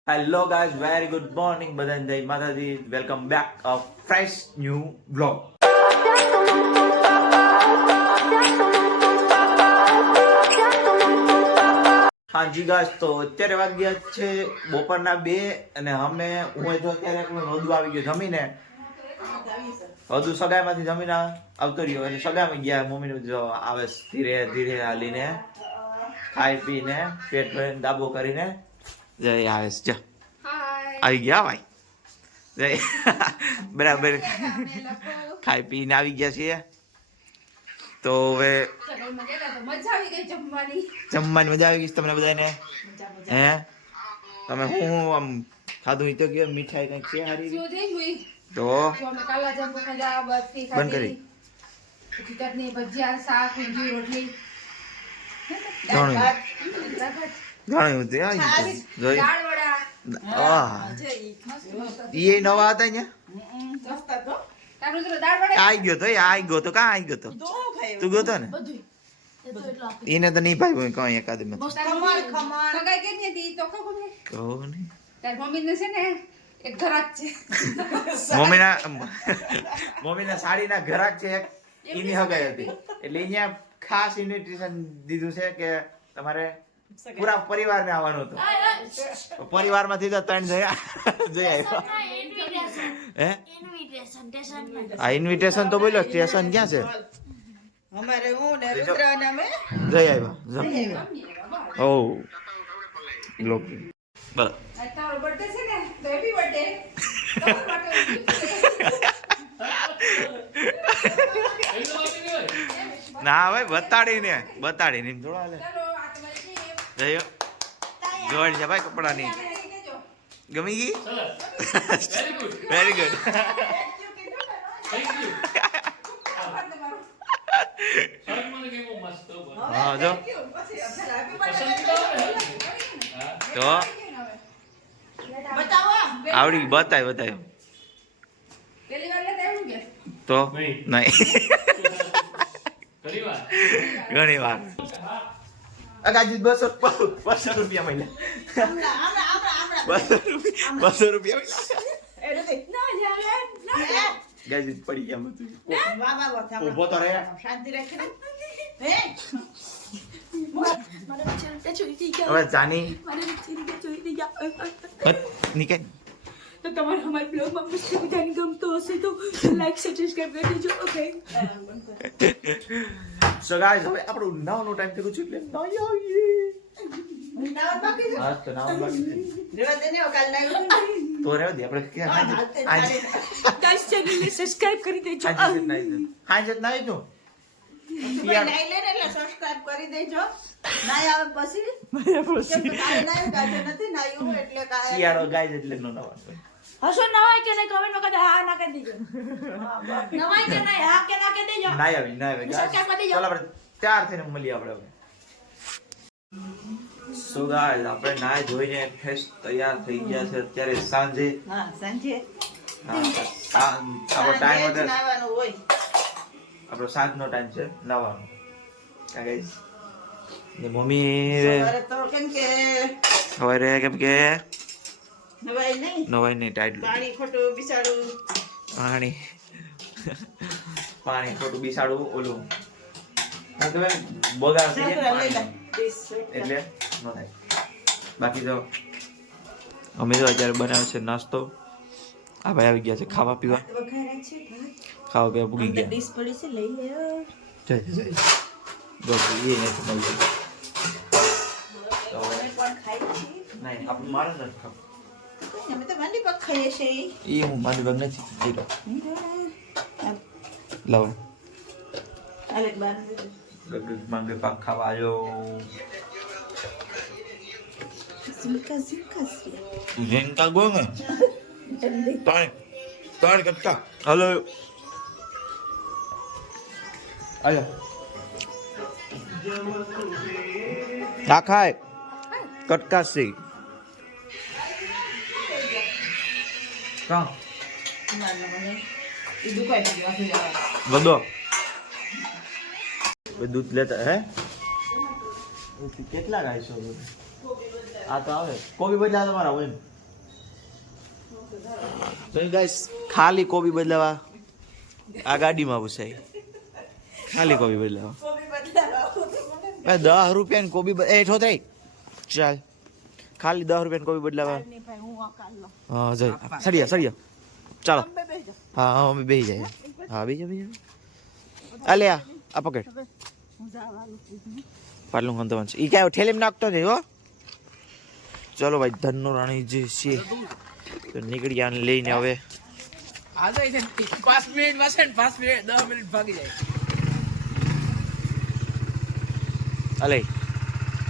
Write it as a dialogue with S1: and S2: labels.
S1: Hello guys, very good morning બધાને. જય Mataji. Welcome back a fresh new blog. હાજી guys, તો અત્યારે વાગ્યા છે બપોરના 2 અને હું જો અત્યારે એકલો નોંધવા આવી ગયો જમીને. હજુ સગાઈમાંથી જમીને આવતો રહ્યો એટલે સગાઈમાં ગયા. મમ્મીને જો આવે ધીરે ધીરે હાલીને ખાઈ પીને પેટ ભરીને દાબો કરીને જય આવે છે. આવી ગયા ભાઈ, જય બરાબર ખાઈ પીને આવી ગયા છીએ. તો હવે જમવાની મજા આવી ગઈ તમને બધાને? હે તમે હું આમ ખાધું તો કે મીઠાઈ કઈક છે હારી તો બંધ કરી
S2: ચટણી ભજીયા શાક રોટલી
S1: ઘણું જોઈ એ નવા હતા ને આવી ગયો તો કાં આવી ગયો તો તું ગયો તો ને એને તો નહીં ભાઈ કઈ એકાદ મમ્મીના સાડીના ઘરાક છે એની હગાઈ હતી એટલે અહીંયા ખાસ ઇન્વિટેશન દીધું છે કે તમારે પૂરા પરિવારને આવવાનું હતું. પરિવારમાંથી તો 3 જઈ આવ્યા. હે આ ઇન્વિટેશન તો બોલો, સ્ટેશન ક્યાં છે?
S3: અમારે હું ને રુદ્ર અને અમે
S1: જઈ આવ્યા. ઓ લોક બરાબર.
S2: તારો બર્થડે છે ને તો હેપી બર્થડે.
S1: ના ભાઈ, બતાડીને થોડા હાલે. જયો જોડ છે ભાઈ કપડાની. ગમી ગઈ? Very good. હા જો તો આવડી બતાવ્યો તો નહીં ઘણી વાર. અગાજી 200 રૂપિયા મહિના, 200 રૂપિયા ગાજી પડી ગયા બધું. ઉભો તો રહે,
S3: શાંતિ રાખીને
S1: હવે જાની નીકળ.
S2: તો તમારે અમારા બ્લોગમાં મસ્ત બધાને ગમતો હશે તો લાઈક સબસ્ક્રાઇબ કરી દેજો. ઓકે
S1: સો ગાઈસ, હવે આપણું નાવાનો ટાઈમ થયો છે એટલે નાઈ આવીએ.
S3: નાવા બાકી છે.
S1: હા તો નાવા બાકી છે
S3: રેવા દે ને કાલ નાયું
S1: તો રહેવા દે. આપણે ક્યાં
S2: ગાઈસ ચેનલને સબસ્ક્રાઇબ કરી દેજો.
S1: હાજે નાઈ તો
S3: નાઈ લે ને એટલે સબસ્ક્રાઇબ કરી દેજો. નાઈ આવે પછી કેમ કે કાલે નાયું ગાજે નથી નાયું એટલે કાલે
S1: શિયાળો ગાઈસ એટલે નો નવાનો.
S2: હસો નવાય કે નહીં કમેન્ટ માં કદા હા ના કરી દેજો. નવાય કે નહીં હા કે ના કરી દેજો.
S1: નાઈ આવી ગાઈસ. ચાલો આપણે તૈયાર થઈને મળીએ આપણે હવે. સો ગાઈસ, આપણે નાઈ ધોઈને ફ્રેશ તૈયાર થઈ ગયા છે. અત્યારે સાંજે
S3: હા સાંજે
S1: આપણો ટાઈમ હતો
S3: નાવાનું હોય.
S1: આપણો સાંજનો ટાઈમ છે નાવાનો. ગાઈસ ને મમ્મી
S3: સવારે તો
S1: કેમ કે
S3: નવાઈ નહીં
S1: ટાઈટ
S3: પાણી ખોટું બિસાડું
S1: પાણી ખોટું બિસાડું ઓલું તમે બગાડ થઈ જાય એટલે ન થાય. બાકી તો અમે તો અત્યારે બનાવે છે નાસ્તો. આ ભાઈ આવી ગયા છે ખાવા પીવા પૂગી ગયા.
S3: ડીશ પડી છે લઈ લે.
S1: જય બસ એ નથી મળતું તો
S3: પણ ખાઈ છે
S1: નહીં. આપણે મારે નથી ખાવું.
S3: અમે તો માંડી પગ ખાઈએ છે.
S1: એ હું મારી ભાગ નથી લાવો
S3: અલે બાર
S1: માંગે પાક ખાવા આવ્યો. ઝીંકા ગોંગે ત્રણ કટકા. હલો આયો આ ખાય કટકા સી કા બધો દૂધ લેતા હે કેટલા ગાય છો? આ તો આવે કોબી બદલા તમારા હોય ને તો ગાઈસ ખાલી કોબી બદલાવા આ ગાડીમાં પૂછાય ખાલી કોબી બદલાવા
S3: કોબી બદલાવા આવું તો મને
S1: 10 રૂપિયાની કોબી ઠોતરાઈ ચાલ ખાલી 10 રૂપિયાની કોબી બદલાવા
S3: નહીં ભાઈ હું આ કાલ લો
S1: હા જઈ સરિયા ચાલો
S3: અંબે બેસજો
S1: હા અમે બેસી જાય હા બેસી અલે આ પકડ
S3: હું જાવાનું છું
S1: પાટલું ખંતો છે ઈ કાંઈ ઠેલીમાં નાખતો છે હો ચલો ભાઈ ધનનો રાણી જે છે તો નીકળી આને લઈને હવે
S4: આ તો 5 મિનિટમાં છે ને 5 મિનિટ 10 મિનિટ ભાગી જાય
S1: અલે